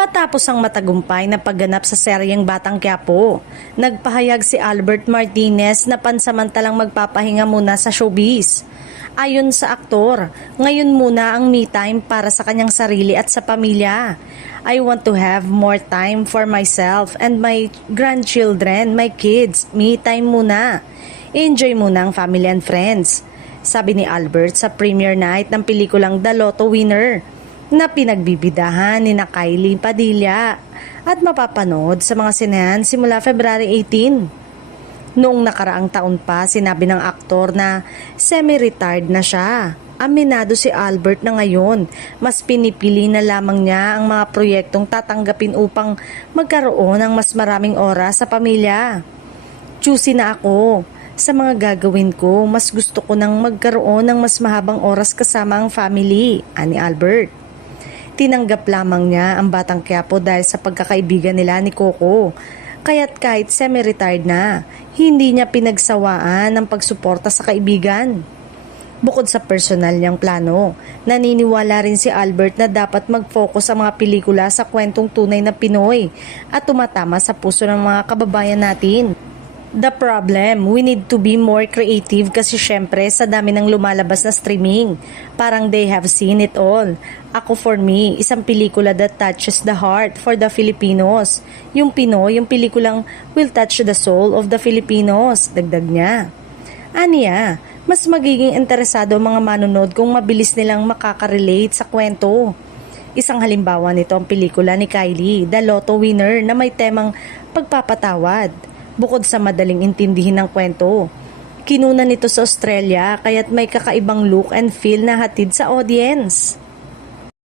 Matapos ang matagumpay na pagganap sa seryeng Batang Quiapo, nagpahayag si Albert Martinez na pansamantalang magpapahinga muna sa showbiz. Ayon sa aktor, ngayon muna ang me time para sa kanyang sarili at sa pamilya. I want to have more time for myself and my grandchildren, my kids. Me time muna. Enjoy muna ang family and friends. Sabi ni Albert sa premiere night ng pelikulang The Lotto Winner na pinagbibidahan ni Kylie Padilla at mapapanood sa mga sinehan simula February 18. Noong nakaraang taon pa, sinabi ng aktor na semi-retired na siya. Aminado si Albert na ngayon, mas pinipili na lamang niya ang mga proyektong tatanggapin upang magkaroon ng mas maraming oras sa pamilya. Choosy na ako. Sa mga gagawin ko, mas gusto ko nang magkaroon ng mas mahabang oras kasama ang family, ani Albert. Tinanggap lamang niya ang Batang Quiapo dahil sa pagkakaibigan nila ni Coco. Kaya't kahit semi-retired na, hindi niya pinagsawaan ang pagsuporta sa kaibigan. Bukod sa personal niyang plano, naniniwala rin si Albert na dapat mag-focus sa mga pelikula sa kwentong tunay na Pinoy at tumatama sa puso ng mga kababayan natin. The problem, we need to be more creative kasi syempre sa dami ng lumalabas na streaming. Parang they have seen it all. Ako for me, isang pelikula that touches the heart for the Filipinos. Yung Pinoy, yung pelikulang will touch the soul of the Filipinos, dagdag niya. Aniya, mas magiging interesado ang mga manonood kung mabilis nilang makaka-relate sa kwento. Isang halimbawa nito ang pelikula ni Kylie, The Lotto Winner na may temang pagpapatawad. Bukod sa madaling intindihin ng kwento, kinunan nito sa Australia kaya't may kakaibang look and feel na hatid sa audience.